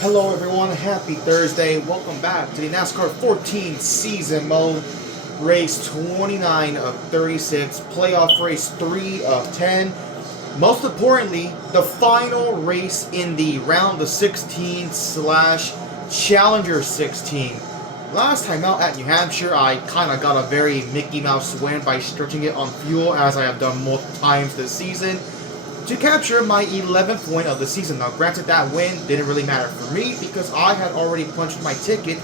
Hello everyone, happy Thursday. Welcome back to the NASCAR 14 season mode. Race 29 of 36, playoff race 3 of 10. Most importantly, the final race in the round of 16 slash Challenger 16. Last time out at New Hampshire, I kind of got a very Mickey Mouse win by stretching it on fuel, as I have done multiple times this season, to capture my 11th win of the season. Now, granted, that win didn't really matter for me because I had already punched my ticket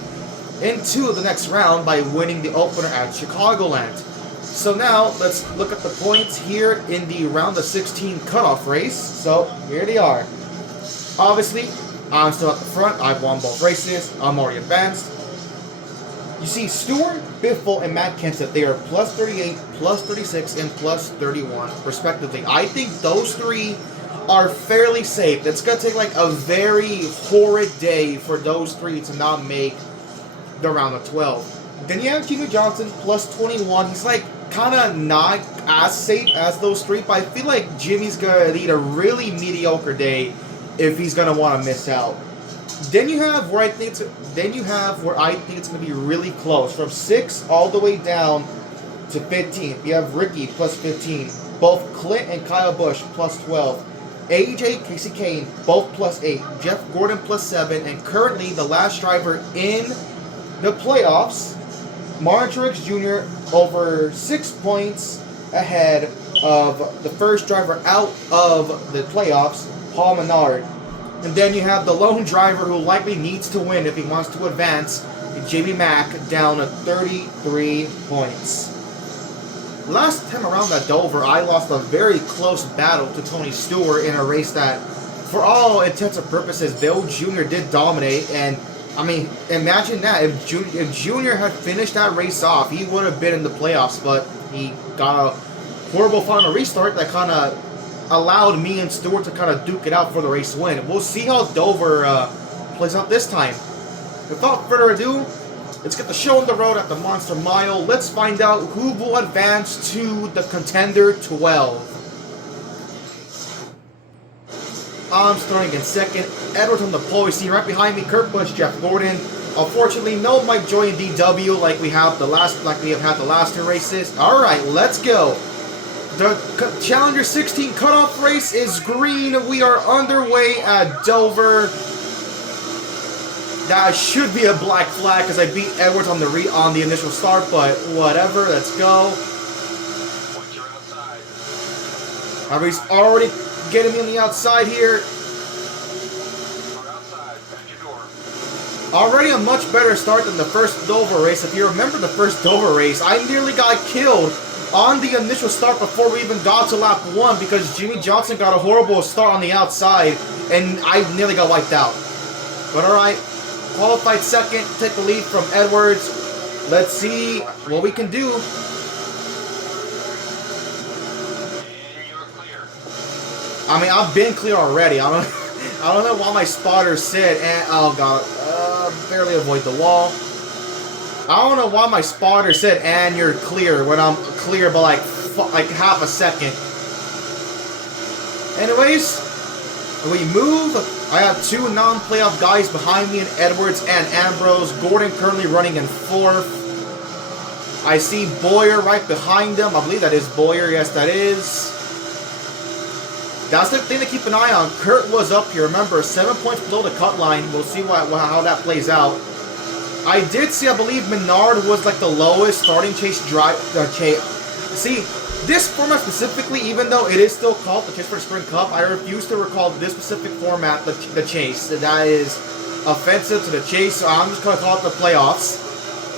into the next round by winning the opener at Chicagoland. So now, let's look at the points here in the round of 16 cutoff race. So, here they are. Obviously, I'm still at the front. I've won both races. I'm already advanced. You see, Stewart, Biffle, and Matt Kenseth, they are plus 38, plus 36, and plus 31, respectively. I think those three are fairly safe. It's going to take like a very horrid day for those three to not make the round of 12. Then you have Jimmy Johnson, plus 21. He's like kind of not as safe as those three, but I feel like Jimmy's going to need a really mediocre day if he's going to want to miss out. Then you have where I think it's going to be really close, from 6 all the way down to 15. You have Ricky plus 15, both Clint and Kyle Busch plus 12, AJ, Casey Kane both plus 8, Jeff Gordon plus 7, and currently the last driver in the playoffs, Martin Truex Jr. over 6 points ahead of the first driver out of the playoffs, Paul Menard. And then you have the lone driver who likely needs to win if he wants to advance, Jamie Mack, down to 33 points. Last time around at Dover, I lost a very close battle to Tony Stewart in a race that, for all intents and purposes, Bill Jr. did dominate. And, I mean, imagine that. If Jr. had finished that race off, he would have been in the playoffs. But he got a horrible final restart that kind of allowed me and Stewart to kind of duke it out for the race win. We'll see how Dover plays out this time. Without further ado, let's get the show on the road at the Monster Mile. Let's find out who will advance to the Contender 12. I'm starting in second. Edwards on the pole. You see right behind me, Kurt Busch, Jeff Gordon. Unfortunately, no Mike Joy and DW like we have had the last two races. All right, let's go. The Challenger 16 cutoff race is green. We are underway at Dover. That should be a black flag because I beat Edwards on the initial start, but whatever. Let's go. He's already getting me on the outside here. Already a much better start than the first Dover race. If you remember the first Dover race, I nearly got killed on the initial start before we even got to lap 1 because Jimmy Johnson got a horrible start on the outside and I nearly got wiped out. But alright, qualified second, take the lead from Edwards. Let's see what we can do. I mean, I've been clear already. I don't know why my spotter said, oh god, barely avoid the wall. I don't know why my spotter said, and you're clear, when I'm clear by like half a second. Anyways, we move. I have 2 non-playoff guys behind me in Edwards and Ambrose. Gordon currently running in 4th. I see Boyer right behind him. I believe that is Boyer. Yes, that is. That's the thing to keep an eye on. Kurt was up here. Remember, 7 points below the cut line. We'll see how that plays out. I did see, I believe Menard was like the lowest starting chase See, this format specifically, even though it is still called the Chase for the Sprint Cup, I refuse to recall this specific format the chase. That is offensive to the chase, so I'm just going to call it the playoffs.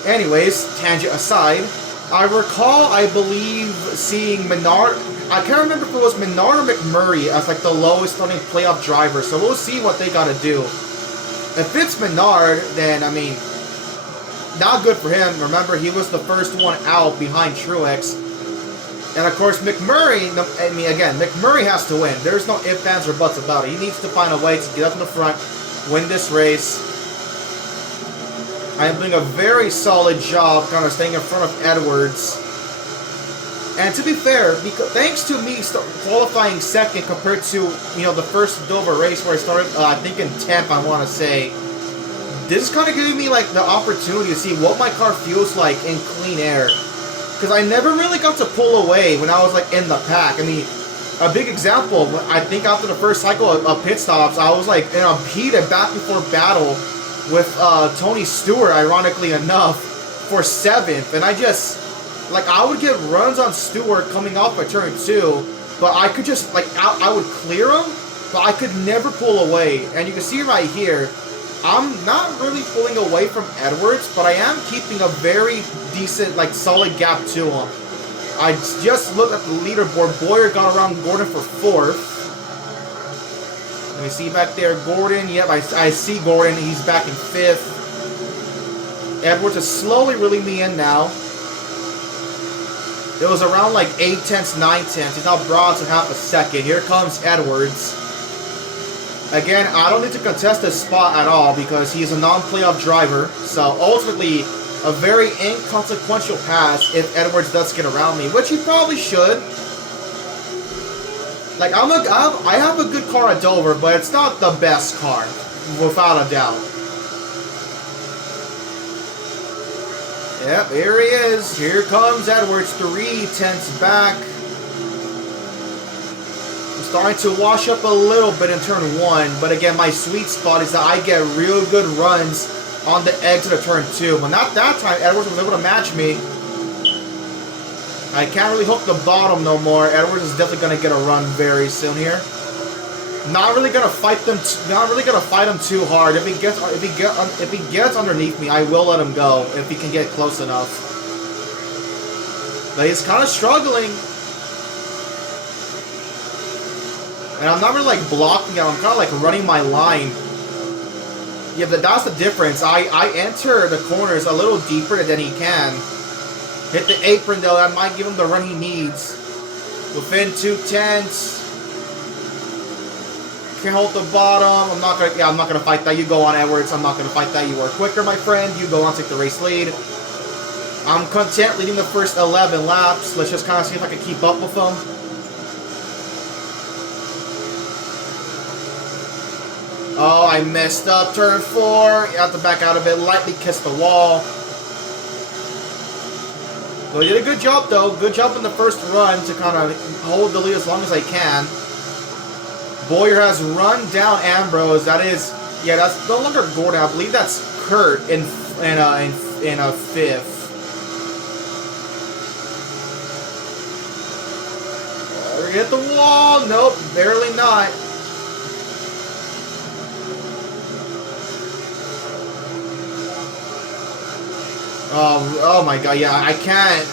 Anyways, tangent aside, I recall, I believe, seeing Menard. I can't remember if it was Menard or McMurray as like the lowest starting playoff driver, so we'll see what they got to do. If it's Menard, then, I mean, not good for him. Remember, he was the first one out behind Truex. And of course, McMurray, I mean, again, McMurray has to win. There's no ifs, ands, or buts about it. He needs to find a way to get up in the front, win this race. I am doing a very solid job kind of staying in front of Edwards. And to be fair, because thanks to me qualifying second compared to, you know, the first Dover race where I started, I think in 10th, I want to say, this is kind of giving me like the opportunity to see what my car feels like in clean air. Because I never really got to pull away when I was like in the pack. I mean, a big example, I think after the first cycle of pit stops, I was like in a heated back before battle with Tony Stewart, ironically enough, for 7th. And I just, like, I would get runs on Stewart coming off of turn 2, but I could just, like, I would clear him, but I could never pull away. And you can see right here, I'm not really pulling away from Edwards, but I am keeping a very decent, like, solid gap to him. I just looked at the leaderboard. Boyer got around Gordon for 4th. Let me see back there. Gordon, yep, I see Gordon. He's back in 5th. Edwards is slowly reeling me in now. It was around like 8/10, 9/10. He's now brought to half a second. Here comes Edwards. Again, I don't need to contest this spot at all because he's a non-playoff driver. So ultimately, a very inconsequential pass if Edwards does get around me, which he probably should. Like, I have a good car at Dover, but it's not the best car, without a doubt. Yep, here he is. Here comes Edwards, 3/10 back. I'm starting to wash up a little bit in turn 1, but again, my sweet spot is that I get real good runs on the exit of turn 2. But not that time, Edwards was able to match me. I can't really hook the bottom no more. Edwards is definitely gonna get a run very soon here. Not really gonna fight them. Not really gonna fight him too hard. If he gets underneath me, I will let him go if he can get close enough. But he's kind of struggling, and I'm not really like blocking him. I'm kind of like running my line. Yeah, but that's the difference. I enter the corners a little deeper than he can. Hit the apron though. That might give him the run he needs. Within 2/10. Can't hold the bottom. I'm not gonna fight that. You go on, Edwards. I'm not gonna fight that. You are quicker, my friend. You go on, take the race lead. I'm content leading the first 11 laps. Let's just kind of see if I can keep up with him. Oh, I messed up. Turn 4. You have to back out of it. Lightly kiss the wall. Well, you did a good job, though. Good job in the first run to kind of hold the lead as long as I can. Boyer has run down Ambrose. That is, yeah, that's no longer Gordon. I believe that's Kurt in a 5th. We're gonna hit the wall. Nope, barely not. Oh my god, yeah, I can't.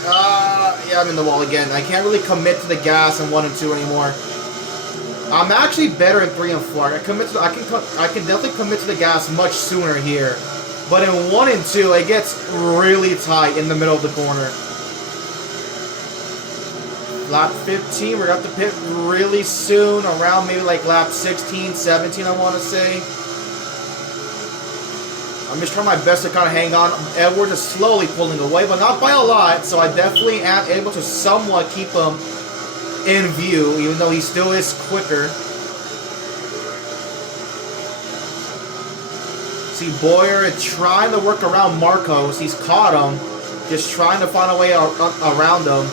Yeah, I'm in the wall again. I can't really commit to the gas in 1 and 2 anymore. I'm actually better in 3 and 4. I can definitely commit to the gas much sooner here. But in 1 and 2, it gets really tight in the middle of the corner. Lap 15, we're going to have to pit really soon, around maybe like lap 16, 17, I want to say. I'm just trying my best to kind of hang on. Edwards is slowly pulling away, but not by a lot, so I definitely am able to somewhat keep him in view, even though he still is quicker. See, Boyer is trying to work around Marcos. He's caught him, just trying to find a way around him.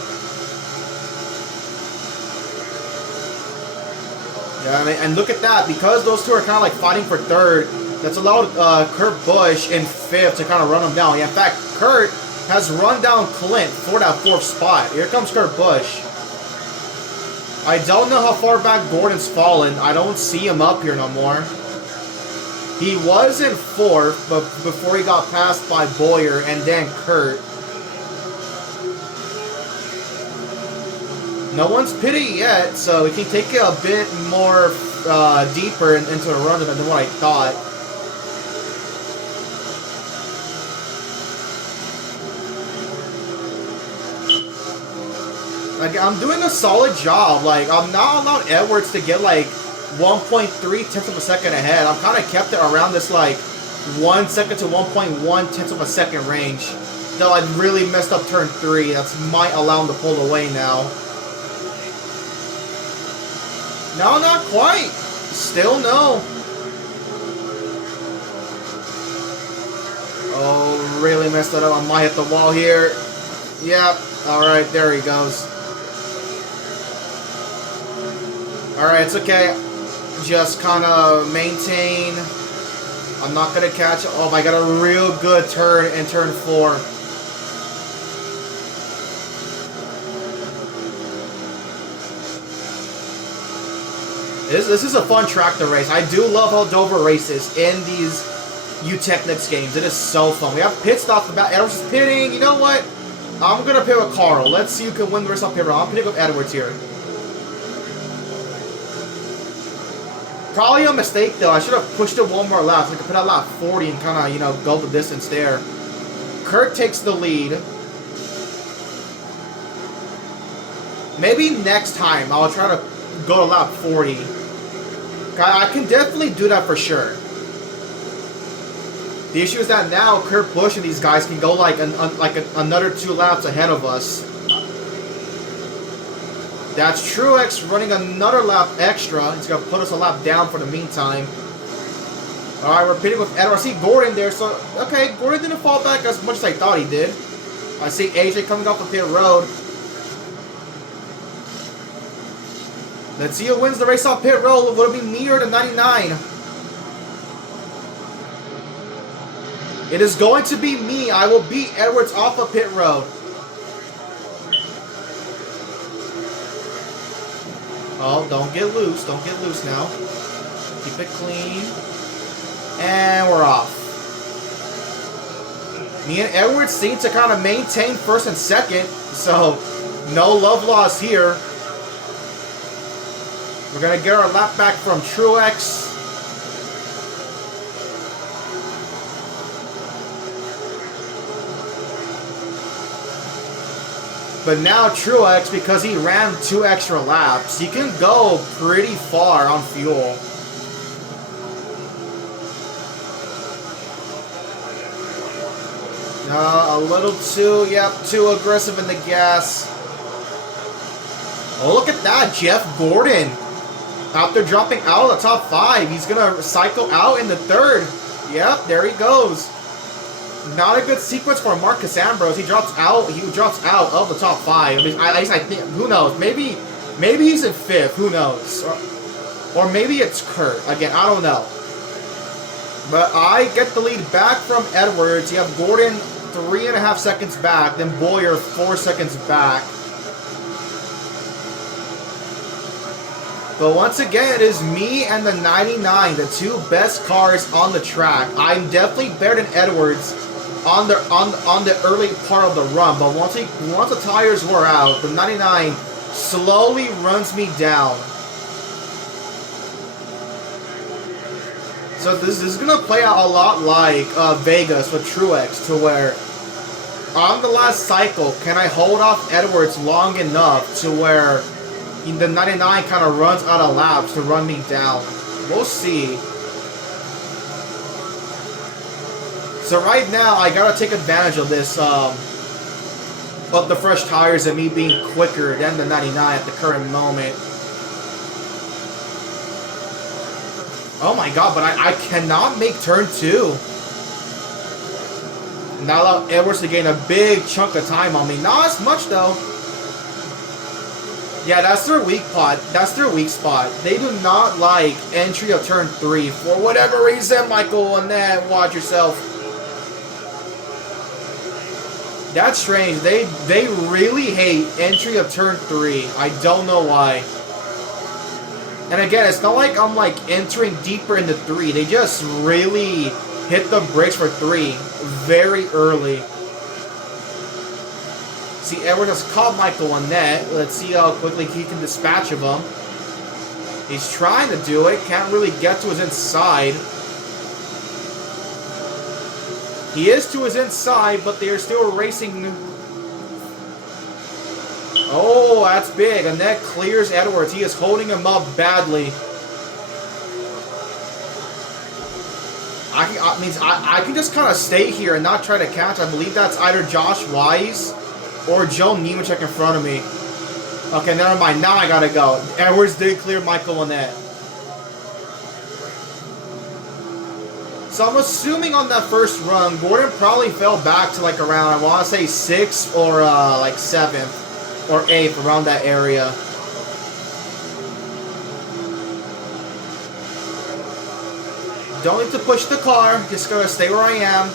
Yeah, and look at that. Because those two are kind of like fighting for 3rd, that's allowed Kurt Busch in 5th to kind of run him down. Yeah, in fact, Kurt has run down Clint for that 4th spot. Here comes Kurt Busch. I don't know how far back Gordon's fallen. I don't see him up here no more. He was in 4th, but before he got passed by Boyer and then Kurt. No one's pitting yet, so we can take it a bit more deeper into the run than what I thought. Like, I'm doing a solid job. Like, I'm not allowed Edwards to get like 1.3 tenths of a second ahead. I've kind of kept it around this like 1 second to 1.1 tenths of a second range. Though I really messed up turn 3. That's might allow him to pull away now. No, not quite. Still no. Oh, really messed it up. I might hit the wall here. Yep. Alright, there he goes. Alright, it's okay. Just kind of maintain. I'm not going to catch. Oh, I got a real good turn in turn 4. This is a fun track to race. I do love how Dover races in these U-Technics games. It is so fun. We have pits off the bat. Edwards is pitting. You know what? I'm going to pit with Carl. Let's see who can win the race off pit road. I'm pitting with Edwards here. Probably a mistake, though. I should have pushed it one more lap. So I could put out lap 40 and kind of, you know, go the distance there. Kurt takes the lead. Maybe next time I'll try to go to lap 40. I can definitely do that for sure. The issue is that now Kurt Busch and these guys can go like another 2 laps ahead of us. That's Truex running another lap extra. He's going to put us a lap down for the meantime. Alright, we're pitting with Edwards. I see Gordon there, so okay, Gordon didn't fall back as much as I thought he did. I see AJ coming off the pit road. Let's see who wins the race off pit road. Will it be me or the 99? It is going to be me. I will beat Edwards off of pit road. Oh, don't get loose. Don't get loose now. Keep it clean. And we're off. Me and Edwards seem to kind of maintain first and second. So, no love loss here. We're going to get our lap back from Truex. But now Truex, because he ran 2 extra laps, he can go pretty far on fuel. A little too aggressive in the gas. Oh, look at that, Jeff Gordon. After dropping out of the top 5, he's going to cycle out in the 3rd. Yep, there he goes. Not a good sequence for Marcus Ambrose. He drops out of the top 5. I mean, I think, who knows? Maybe he's in 5th. Who knows? Or maybe it's Kurt. Again, I don't know. But I get the lead back from Edwards. You have Gordon 3.5 seconds back. Then Boyer 4 seconds back. But once again, it is me and the 99, the 2 best cars on the track. I'm definitely better than Edwards on the early part of the run, but once the tires wore out, the 99 slowly runs me down. So this is gonna play out a lot like Vegas with Truex, to where on the last cycle, can I hold off Edwards long enough to where the 99 kind of runs out of laps to run me down? We'll see. So right now, I gotta take advantage of this, of the fresh tires and me being quicker than the 99 at the current moment. Oh my god, but I cannot make turn 2. Now allow Edwards to gain a big chunk of time on me. Not as much though. Yeah, that's their weak spot. That's their weak spot. They do not like entry of turn 3 for whatever reason, Michael and Ned. Watch yourself. That's strange. They really hate entry of turn 3. I don't know why. And again, it's not like I'm like entering deeper into 3. They just really hit the brakes for 3 very early. See, Edwards has caught Michael on net. Let's see how quickly he can dispatch of him. He's trying to do it. Can't really get to his inside. He is to his inside, but they are still racing. Oh, that's big. Annette clears Edwards. He is holding him up badly. I can just kind of stay here and not try to catch. I believe that's either Josh Wise or Joe Nemechek in front of me. Okay, never mind. Now I gotta go. Edwards did clear Michael Annette. So I'm assuming on that first run, Gordon probably fell back to like around, I want to say 6th or like 7th or 8th, around that area. Don't need to push the car, just gonna stay where I am.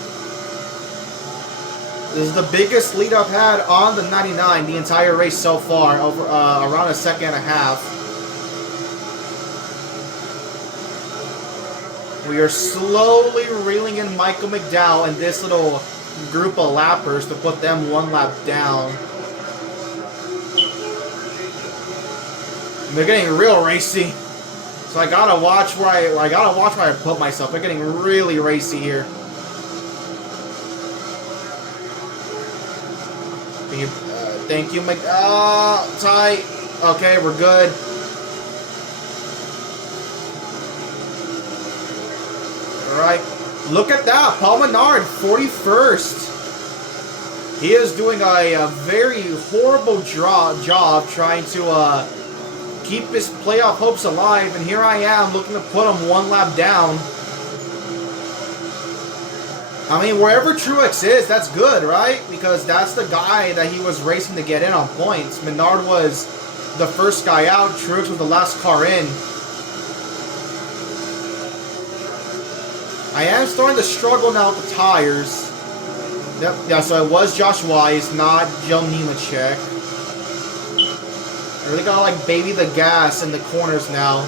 This is the biggest lead I've had on the 99 the entire race so far, over around a second and a half. We are slowly reeling in Michael McDowell and this little group of lappers to put them one lap down. They're getting real racy. So I gotta watch where I put myself. They're getting really racy here. Thank you, tight. Okay, we're good. Alright. Look at that. Paul Menard, 41st. He is doing a very horrible job trying to keep his playoff hopes alive, and here I am looking to put him one lap down. I mean, wherever Truex is, that's good, right? Because that's the guy that he was racing to get in on points. Menard was the first guy out. Truex was the last car in. I am starting to struggle now with the tires. Yep, yeah, so it was Josh Wise, not Joe Nemechek. I really gotta like baby the gas in the corners now.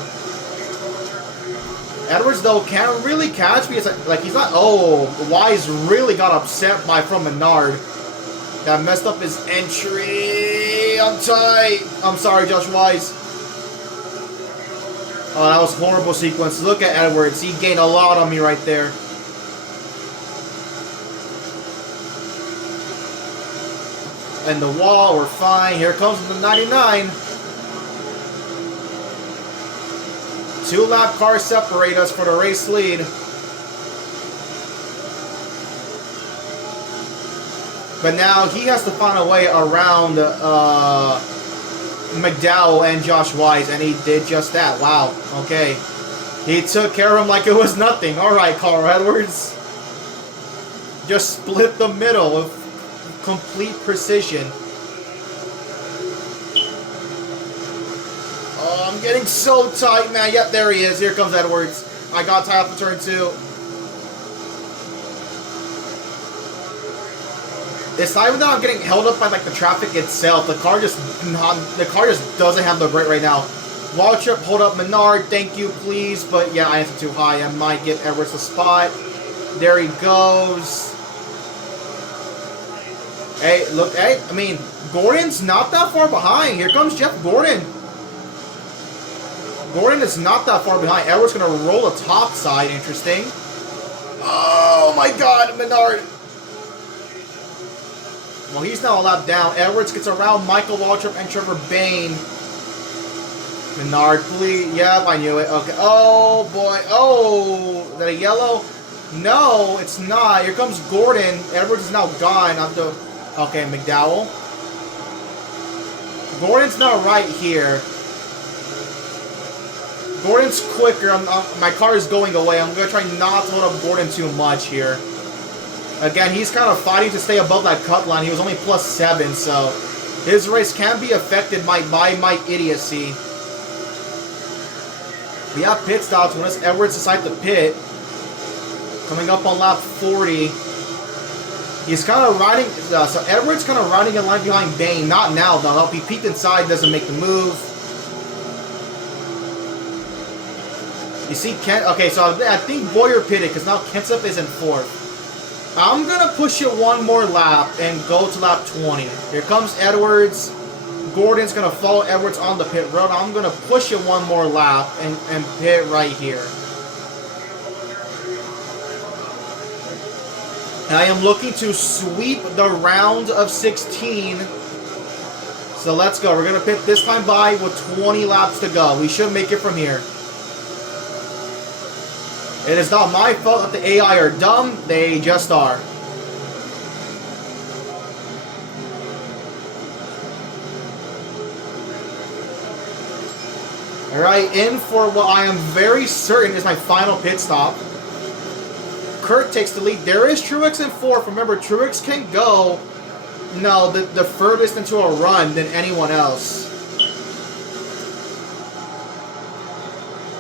Edwards though can't really catch because like he's not. Oh, Wise really got upset from Menard. That messed up his entry. I'm tight. I'm sorry, Josh Wise. Oh, that was a horrible sequence. Look at Edwards. He gained a lot on me right there. And the wall, we're fine. Here comes the 99. 2 lap cars separate us for the race lead. But now he has to find a way around McDowell and Josh Wise, and he did just that. Wow. Okay. He took care of him like it was nothing. Alright, Carl Edwards. Just split the middle with complete precision. Oh, I'm getting so tight, man. Yep, there he is. Here comes Edwards. I got tied off the turn 2. It's not even that I'm getting held up by like the traffic itself. The car just doesn't have the brake right now. Wall trip, hold up Menard, thank you, please. But yeah, I answered too high. I might get Edwards a spot. There he goes. Hey, look, hey, I mean, Gordon's not that far behind. Here comes Jeff Gordon. Gordon is not that far behind. Edwards gonna roll a top side. Interesting. Oh my God, Menard. Well, he's now a lap down. Edwards gets around Michael Waltrip and Trevor Bayne. Menard, please. Yep, I knew it. Okay. Oh, boy. Oh, is that a yellow? No, it's not. Here comes Gordon. Edwards is now gone. Okay, McDowell. Gordon's not right here. Gordon's quicker. My car is going away. I'm going to try not to hold up Gordon too much here. Again, he's kind of fighting to stay above that cut line. He was only +7, so his race can be affected by my idiocy. We have pit stops when Edwards decides to pit. Coming up on lap 40. He's kind of riding, so Edwards kind of riding in line behind Bayne. Not now, though. He peeked inside, doesn't make the move. You see Kent, okay, so I think Boyer pitted because now Kenseth is in 4th. I'm going to push it one more lap and go to lap 20. Here comes Edwards. Gordon's going to follow Edwards on the pit road. I'm going to push it one more lap and pit right here. And I am looking to sweep the round of 16. So let's go. We're going to pit this time by with 20 laps to go. We should make it from here. It is not my fault that the AI are dumb. They just are. Alright, in for what I am very certain is my final pit stop. Kurt takes the lead. There is Truex in fourth. Remember, Truex can go, the furthest into a run than anyone else.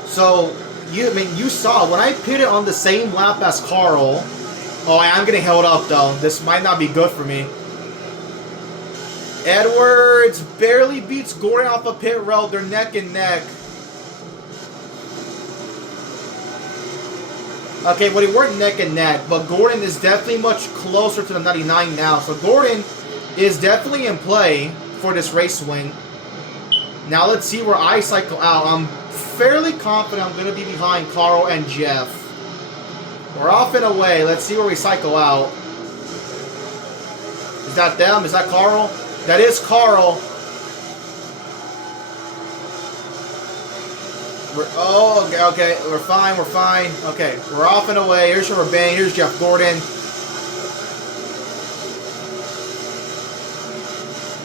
So, you saw, when I pitted on the same lap as Carl, oh, I am getting held up, though. This might not be good for me. Edwards barely beats Gordon off a pit road. They're neck and neck. Okay, well, they weren't neck and neck, but Gordon is definitely much closer to the 99 now. So Gordon is definitely in play for this race win. Now let's see where I cycle out. I'm fairly confident I'm going to be behind Carl and Jeff. We're off and away. Let's see where we cycle out. Is that them? Is that Carl? That is Carl. Okay, we're fine, Okay, we're off and away. Here's Urbane, here's Jeff Gordon.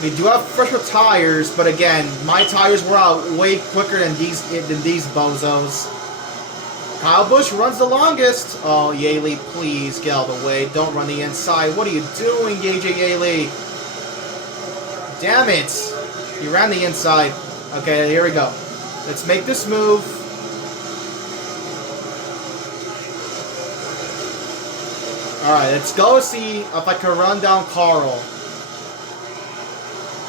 We do have fresher tires, but again, my tires were out way quicker than these bozos. Kyle Busch runs the longest. Oh, Yaley, please get out of the way. Don't run the inside. What are you doing, AJ Yaley? Damn it. You ran the inside. Okay, here we go. Let's make this move. Alright, let's go see if I can run down Carl.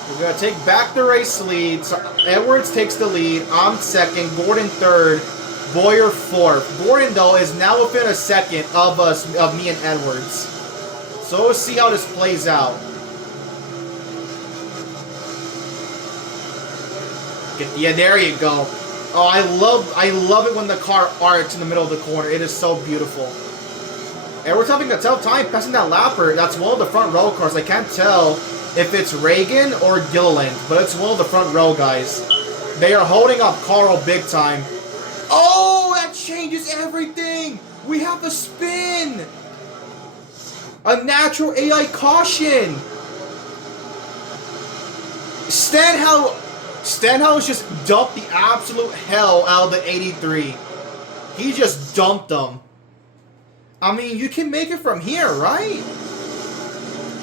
We're going to take back the race lead. So Edwards takes the lead. I'm second. Gordon third. Boyer fourth. Gordon, though, is now within a second of me and Edwards. So we'll see how this plays out. Yeah, there you go. Oh, I love it when the car arcs in the middle of the corner. It is so beautiful. Edwards having a tough time passing that lapper. That's one of the front row cars. I can't tell if it's Reagan or Gilliland, but it's one of the front row guys. They are holding up Carl big time. Oh, that changes everything. We have a spin. A natural AI caution. Stenhouse just dumped the absolute hell out of the 83. He just dumped them. I mean, you can make it from here, right?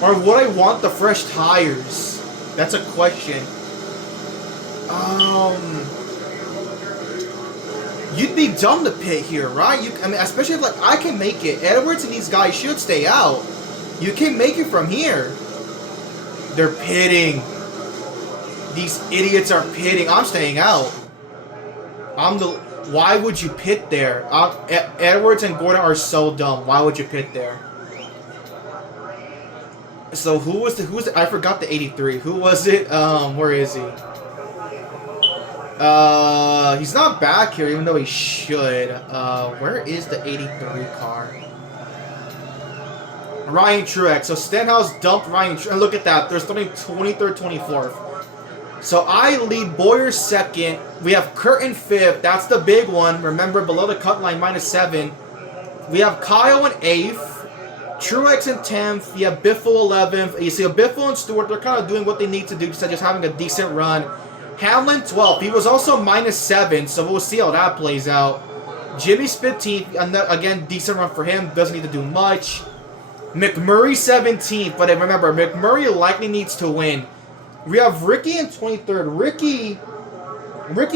Or would I want the fresh tires? That's a question. You'd be dumb to pit here, right? I mean, especially if, like, I can make it. Edwards and these guys should stay out. You can make it from here. They're pitting. These idiots are pitting. I'm staying out. Why would you pit there? Edwards and Gordon are so dumb. Why would you pit there? So who was I forgot the 83. Who was it? Where is he? He's not back here, even though he should. Where is the 83 car? Ryan Truex. So Stenhouse dumped Ryan Truex. And look at that. They're starting 23rd, 24th. So I lead Boyer second. We have Kurt in fifth. That's the big one. Remember, below the cut line, -7. We have Kyle in 8th. Truex in 10th. You have Biffle 11th. You see, Biffle and Stewart, they're kind of doing what they need to do besides just having a decent run. Hamlin 12th. He was also -7, so we'll see how that plays out. Jimmy's 15th. Again, decent run for him. Doesn't need to do much. McMurray 17th. But remember, McMurray likely needs to win. We have Ricky in 23rd. Ricky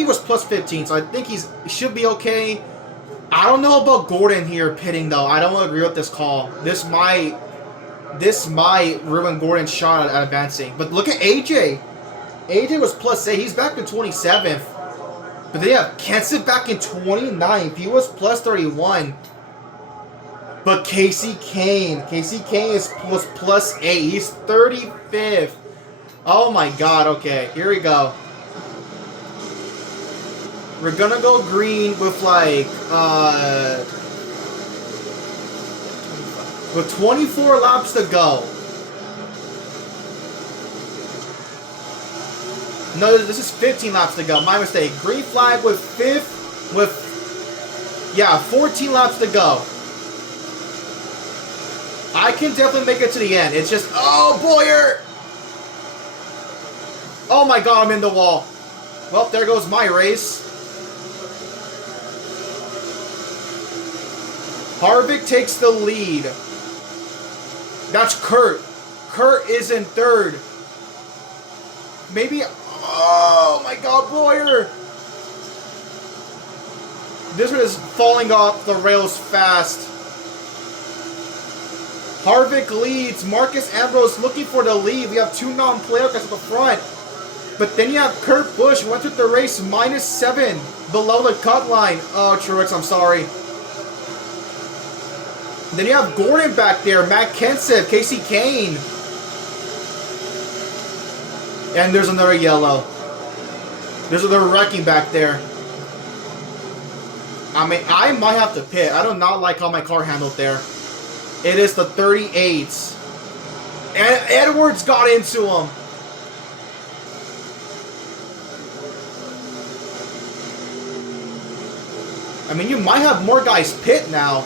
was +15, so I think he should be okay. I don't know about Gordon here pitting, though. I don't agree with this call. This might ruin Gordon's shot at advancing. But look at AJ. AJ was +8. He's back in 27th. But they have Kensit back in 29th. He was +31. But Casey Kane is +8. He's 35th. Oh my god, okay, here we go. We're gonna go green with like, with 24 laps to go. No, this is 15 laps to go, my mistake. Green flag with Yeah, 14 laps to go. I can definitely make it to the end. It's just, oh, Boyer! Oh my god, I'm in the wall. Well, there goes my race. Harvick takes the lead. That's Kurt. Kurt is in third. Maybe, oh my god, Boyer! This one is falling off the rails fast. Harvick leads. Marcus Ambrose looking for the lead. We have two non-playoff guys at the front. But then you have Kurt Busch, went through the race -7 below the cut line. Oh, Truex, I'm sorry. Then you have Gordon back there, Matt Kenseth, Casey Kane. And there's another yellow. There's another wrecking back there. I mean, I might have to pit. I do not like how my car handled there. It is the 38s. And Edwards got into him. I mean, you might have more guys pit now.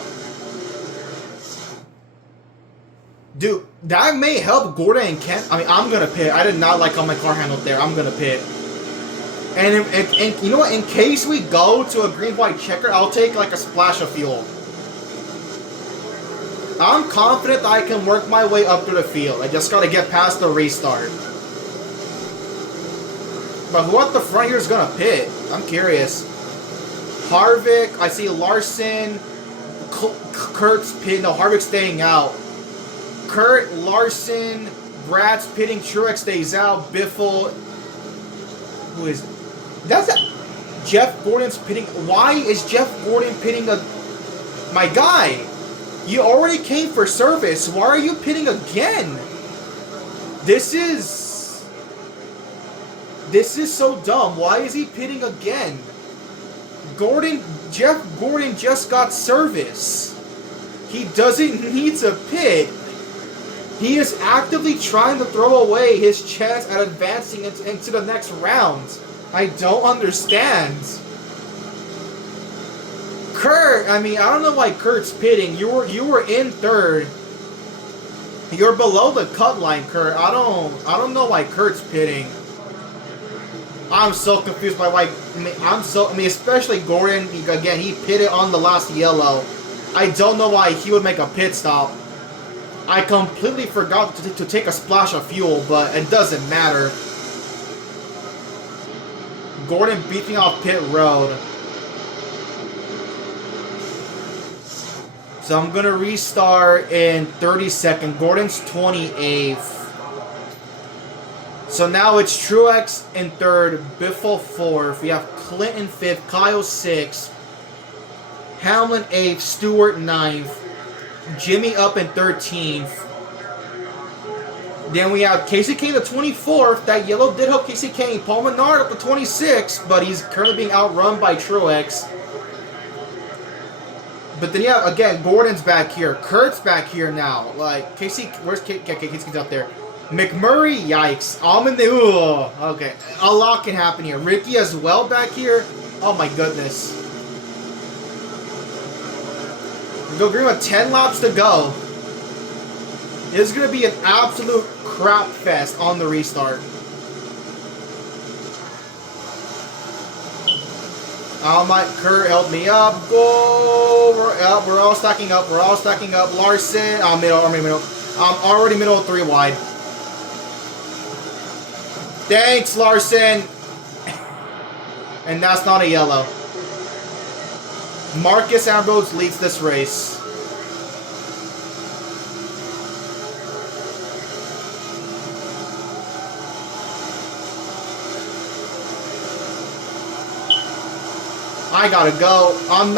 Dude, that may help Gordon and Kent. I mean, I'm going to pit. I did not like how my car handled there. I'm going to pit. And you know what? In case we go to a green-white checker, I'll take like a splash of fuel. I'm confident that I can work my way up through the field. I just got to get past the restart. But who at the front here is going to pit? I'm curious. Harvick, I see Larson, Kurt's pitting. No, Harvick's staying out. Kurt, Larson, Brad's pitting. Truex stays out. Biffle. Who is? That's that. Jeff Gordon's pitting. Why is Jeff Gordon pitting my guy? You already came for service. Why are you pitting again? This is so dumb. Why is he pitting again? Jeff Gordon just got service. He doesn't need to pit. He is actively trying to throw away his chance at advancing into the next round. I don't understand. Kurt, I mean, I don't know why Kurt's pitting. You were in third. You're below the cut line, Kurt. I don't know why Kurt's pitting. I'm so confused by why. I mean, especially Gordon. Again, he pitted on the last yellow. I don't know why he would make a pit stop. I completely forgot to take a splash of fuel, but it doesn't matter. Gordon beat me off pit road. So I'm going to restart in 30 seconds. Gordon's 28th. So now it's Truex in third, Biffle 4th. We have Clinton 5th, Kyle 6th, Hamlin 8th, Stewart 9th, Jimmy up in 13th. Then we have Casey Kane the 24th. That yellow did help Casey Kane. Paul Menard up to 26th, but he's currently being outrun by Truex. But then you have, again, Gordon's back here. Kurt's back here now. Like, Casey, where's Casey's up there? McMurray, yikes. Okay. A lot can happen here. Ricky as well back here. Oh my goodness. We go green with 10 laps to go. This is going to be an absolute crap fest on the restart. Kurt, help me up. Go. We're all stacking up. We're all stacking up. Larson. Middle. I'm already middle 3 wide. Thanks, Larson. And that's not a yellow. Marcus Ambrose leads this race. I gotta go. I'm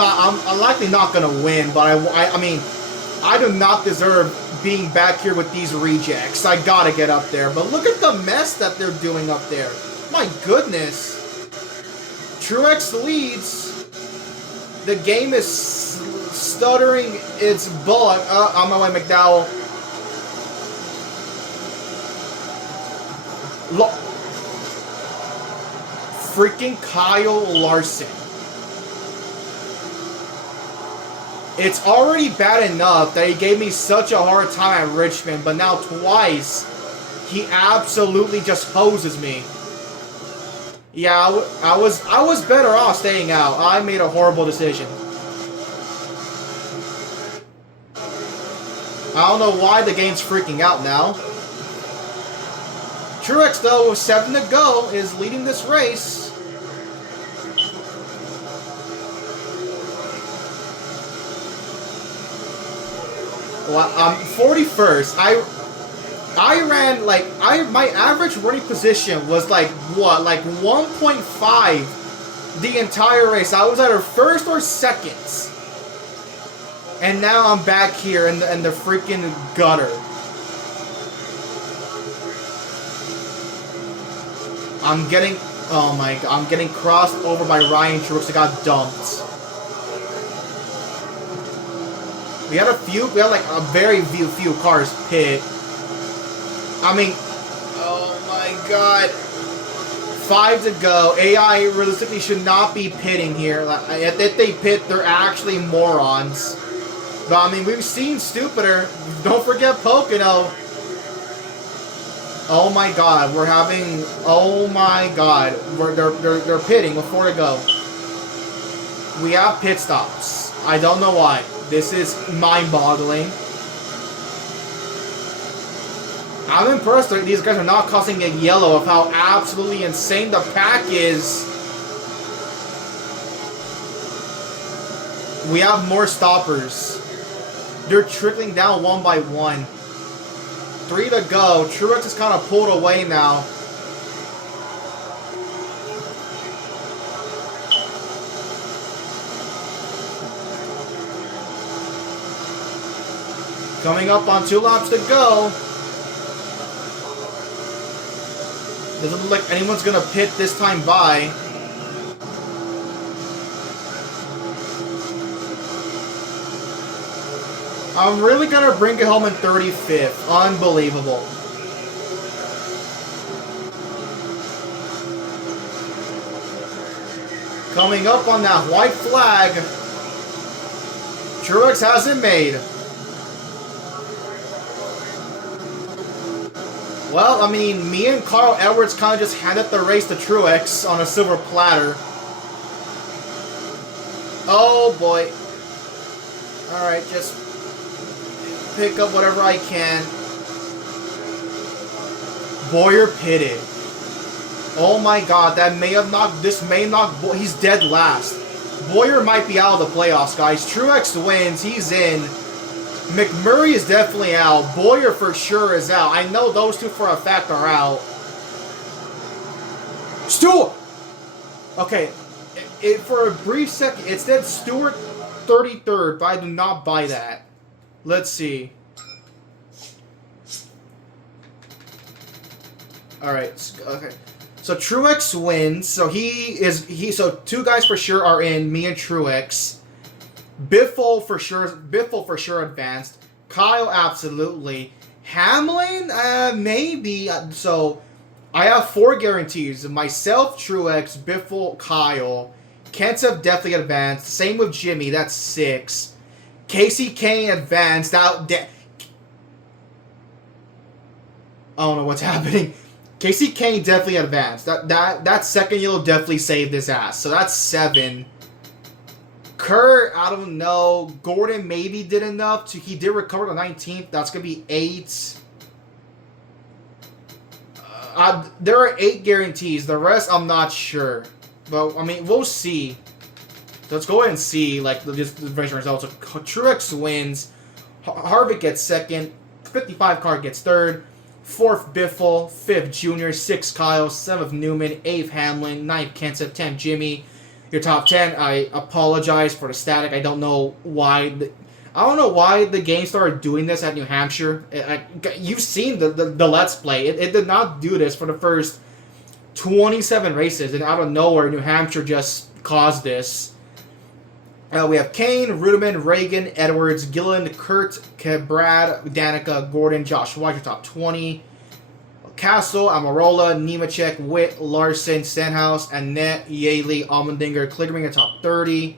likely not gonna win, but I mean, I do not deserve being back here with these rejects. I gotta get up there. But look at the mess that they're doing up there. My goodness. Truex leads. The game is stuttering its butt. On my way, McDowell. Freaking Kyle Larson. It's already bad enough that he gave me such a hard time at Richmond, but now twice, he absolutely just hoses me. Yeah, I was better off staying out. I made a horrible decision. I don't know why the game's freaking out now. Truex, though, with 7 to go, is leading this race. Well, I'm 41st. I ran like my average running position was like what, like 1.5 the entire race. I was either first or second, and now I'm back here in the freaking gutter. I'm getting I'm getting crossed over by Ryan Truex. I got dumped. We had like a very few cars pit. I mean, oh my god. 5 to go. AI realistically should not be pitting here. If they pit, they're actually morons. But I mean, we've seen stupider. Don't forget Pocono. Oh my god, we're having. Oh my god, they're pitting with 4 to go. We have pit stops. I don't know why. This is mind-boggling. I'm impressed that these guys are not causing a yellow of how absolutely insane the pack is. We have more stoppers. They're trickling down one by one. 3 to go. Truex is kind of pulled away now. Coming up on 2 laps to go. Doesn't look like anyone's gonna pit this time by. I'm really gonna bring it home in 35th. Unbelievable. Coming up on that white flag. Truex has it made. Well, I mean, me and Carl Edwards kind of just handed the race to Truex on a silver platter. Oh boy. Alright, just pick up whatever I can. Bowyer pitted. Oh my god, that may have knocked, this may knock, he's dead last. Bowyer might be out of the playoffs, guys. Truex wins, he's in. McMurray is definitely out. Bowyer for sure is out. I know those two for a fact are out. Stewart! Okay, for a brief second, it said Stewart 33rd, but I do not buy that. Let's see. Alright, okay. So Truex wins. So so 2 guys for sure are in, me and Truex. Biffle for sure advanced. Kyle absolutely. Hamlin maybe. So I have 4 guarantees. Myself, Truex, Biffle, Kyle. Kent's definitely advanced. Same with Jimmy. That's 6. Casey Kane advanced. I don't know what's happening. Casey Kane definitely advanced. That second yellow definitely saved his ass. So that's 7. Kurt, I don't know. Gordon maybe did enough. He did recover the 19th. That's going to be 8. There are 8 guarantees. The rest, I'm not sure. But, I mean, we'll see. Let's go ahead and see, like, the race results. So, Truex wins. Harvick gets 2nd. 55 car gets 3rd. 4th, Biffle. 5th, Junior. 6th, Kyle. 7th, Newman. 8th, Hamlin. 9th, Kenseth. 10th, Jimmy. Your top 10. I apologize for the static. I don't know why. I don't know why the game started doing this at New Hampshire. You've seen the Let's Play. It did not do this for the first 27 races. And out of nowhere, New Hampshire just caused this. We have Kane, Rudiman, Reagan, Edwards, Gillen, Kurt, Brad, Danica, Gordon, Josh White, your top 20. Castle, Amarola, Nemechek, Witt, Larson, Stenhouse, Annette, Yaley, Allmendinger, Kligerman, your top 30.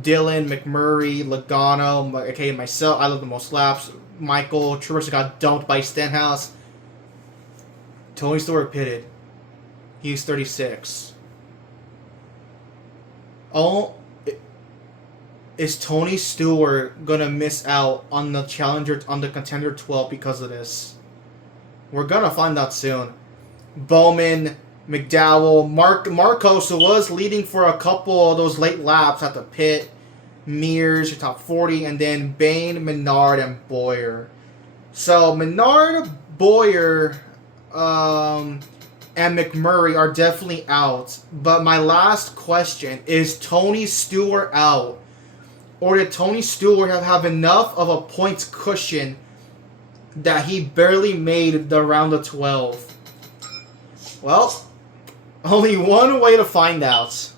Dylan, McMurray, Logano, okay, myself, I love the most laps. Michael, Traversa got dumped by Stenhouse. Tony Stewart pitted. He's 36. Oh, is Tony Stewart gonna miss out on the Challenger, on the Contender 12 because of this? We're gonna find out soon. Bowman, McDowell, Marcos, who was leading for a couple of those late laps at the pit. Mears, your top 40, and then Bain, Menard, and Boyer. So Menard, Boyer, and McMurray are definitely out. But my last question, is Tony Stewart out? Or did Tony Stewart have enough of a points cushion that he barely made the round of 12? Well, only one way to find out.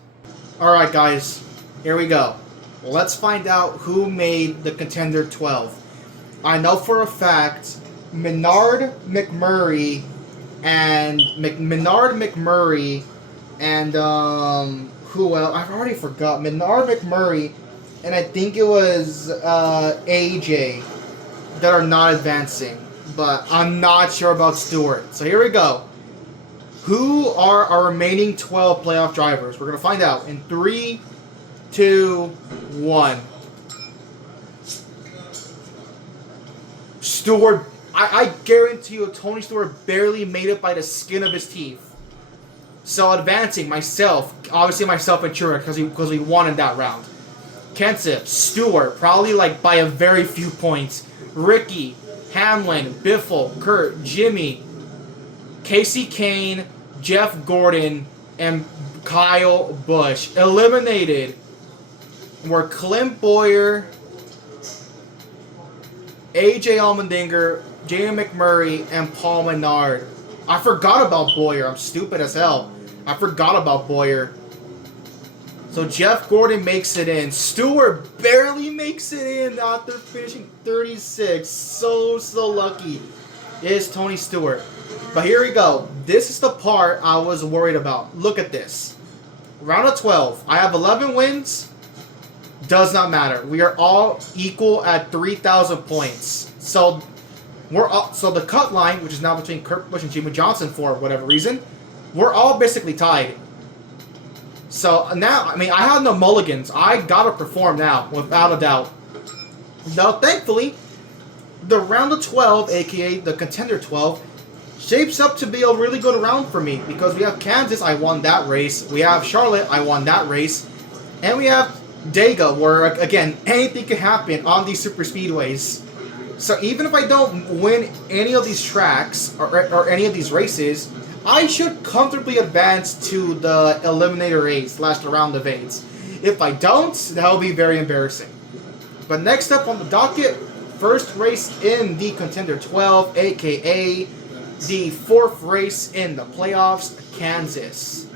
Alright guys, here we go. Let's find out who made the Contender 12. I know for a fact Menard, McMurray, and who else? I've already forgot. Menard, McMurray, and I think it was AJ that are not advancing. But I'm not sure about Stewart. So here we go. Who are our remaining 12 playoff drivers? We're going to find out in 3, 2, 1. Stewart, I guarantee you Tony Stewart barely made it by the skin of his teeth. So advancing, myself, obviously myself and Truex because we won in that round. Kenseth, Stewart, probably like by a very few points. Ricky, Hamlin, Biffle, Kurt, Jimmy, Casey Kane, Jeff Gordon, and Kyle Busch. Eliminated were Clint Boyer, AJ Allmendinger, Jamie McMurray, and Paul Menard. I forgot about Boyer. I'm stupid as hell. I forgot about Boyer. So Jeff Gordon makes it in. Stewart barely makes it in after finishing 36. So lucky is Tony Stewart. But here we go. This is the part I was worried about. Look at this. Round of 12. I have 11 wins. Does not matter. We are all equal at 3,000 points. So so the cut line, which is now between Kurt Busch and Jimmy Johnson for whatever reason, we're all basically tied. So now, I mean, I have no mulligans. I gotta perform now, without a doubt. Now, thankfully, the round of 12, aka the Contender 12, shapes up to be a really good round for me because we have Kansas, I won that race. We have Charlotte, I won that race. And we have Dega, where, again, anything can happen on these super speedways. So even if I don't win any of these tracks or any of these races, I should comfortably advance to the Eliminator 8 / the Round of 8. If I don't, that will be very embarrassing. But next up on the docket, first race in the Contender 12, aka the 4th race in the playoffs, Kansas.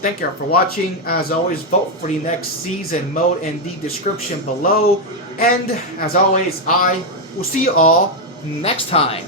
Thank you all for watching. As always, vote for the next season mode in the description below. And as always, I will see you all next time.